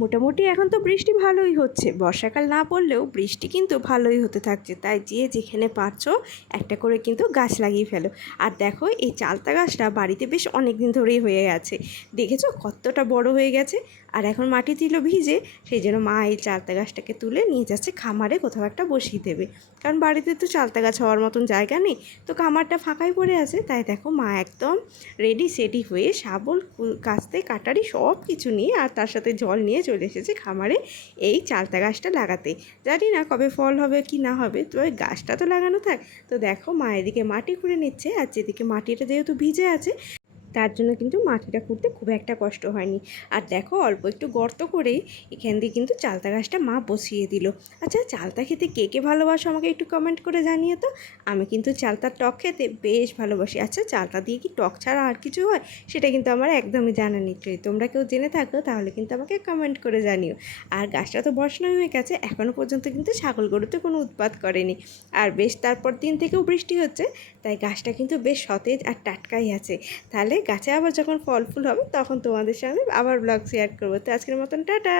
মোটামুটি এখন তো বৃষ্টি ভালোই হচ্ছে, বর্ষাকাল না পড়লেও বৃষ্টি কিন্তু ভালোই হতে থাকছে। তাই যে যেখানে পারছো একটা করে কিন্তু গাছ লাগিয়ে ফেলো। আর দেখো এই চালতা গাছটা বাড়িতে বেশ অনেক দিন ধরেই হয়ে গেছে, দেখেছো কতটা বড় হয়ে গেছে। আর এখন মাটি ছিল ভিজে, সেই জন্য মা এই চালতা গাছটাকে তুলে নিয়ে যাচ্ছে খামারে কোথাও একটা বসিয়ে দেবে, কারণ বাড়িতে তো চালতা গাছ হওয়ার মতন জায়গা নেই, তো খামারটা ফাঁকাই পড়ে আছে। তাই দেখো মা একদম রেডি সেডি হয়ে শাবল কাস্তে কাটারি সব কিছু নিয়ে আর তার সাথে জল নিয়ে চলে এসেছে খামারে এই চালতা গাছটা লাগাতে। জানি না কবে ফল হবে কি না হবে, তো ওই গাছটা তো লাগানো থাক। তো দেখো মা এদিকে মাটি খুঁড়ে নিচ্ছে, আর যেদিকে মাটিটা যেহেতু ভিজে আছে তার জন্য কিন্তু মাটিটা খুঁড়তে খুব একটা কষ্ট হয়নি। আর দেখো অল্প একটু গর্ত করেই এখান দিয়ে কিন্তু চালতা গাছটা মা বসিয়ে দিল। আচ্ছা, চালতা খেতে কে কে ভালোবাসো আমাকে একটু কমেন্ট করে জানিয়ে তো। আমি কিন্তু চালতার টক খেতে বেশ ভালোবাসি। আচ্ছা, চালতা দিয়ে কি টক ছাড়া আর কিছু হয় সেটা কিন্তু আমার একদমই জানা নেই। যদি তোমরা কেউ জেনে থাকো তাহলে কিন্তু আমাকে কমেন্ট করে জানিও। আর গাছটা তো বসানো হয়ে গেছে, এখনও পর্যন্ত কিন্তু ছাগল গরুতে কোনো উৎপাত করেনি। আর বেশ তারপর দিন থেকেও বৃষ্টি হচ্ছে, তাই গাছটা কিন্তু বেশ সতেজ আর টাটকাই আছে। তাহলে গাছে আবার যখন ফল ফুল হবে তখন তোমাদের সঙ্গে আবার ব্লগ শেয়ার করবো। তো আজকের মতন টাটা।